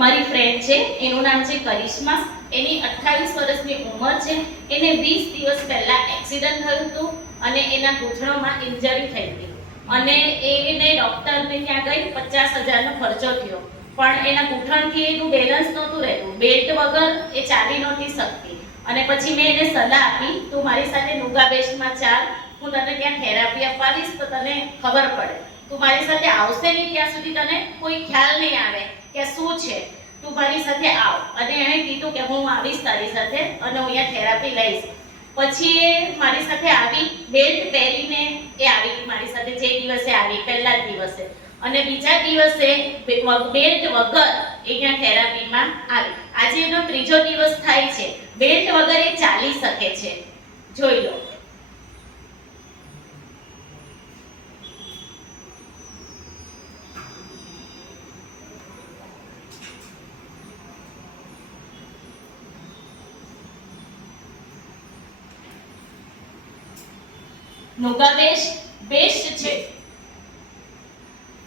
મારી ફ્રેન્ડ છે, એનું નામ છે કરિશ્મા. એની 28 વર્ષની ઉંમર છે. એને 20 દિવસ પહેલા એક્સિડન્ટ થયું હતું અને એના ઘૂંટણોમાં ઇન્જરી થઈ હતી અને એને ડોક્ટરને ત્યાં ગઈ 50,000નો ખર્ચો થયો. પણ એના ઘૂંટણથી એનું બેલેન્સ નહોતું રહેતું, બેલ્ટ વગર એ ચાલી નહોતી શકતી. અને પછી મેં એને સલાહ આપી, તું મારી સાથે નુગા બેસ્ટમાં ચાલ, હું તને ત્યાં થેરાપી અપાવીશ તો તને ખબર પડે. તું મારી સાથે આવશે નહીં ત્યાં સુધી તને કોઈ ખ્યાલ નહીં આવે કે શું છે. તું મારી સાથે આવ. અને એણે કીધું કે હું આવીશ તારી સાથે અને હું અહીંયા થેરાપી લઈશ. પછી એ મારી સાથે આવી, બેલ્ટ પહેરીને એ આવી મારી સાથે. જે દિવસે આવી પહેલા જ દિવસે અને બીજા દિવસે બેલ્ટ વગર અહીંયા થેરાપીમાં આવી. આજે એનો 3જો દિવસ થાય છે. બેલ્ટ વગર એ ચાલી શકે છે. જોઈ લો. નુગા બેસ્ટ છે.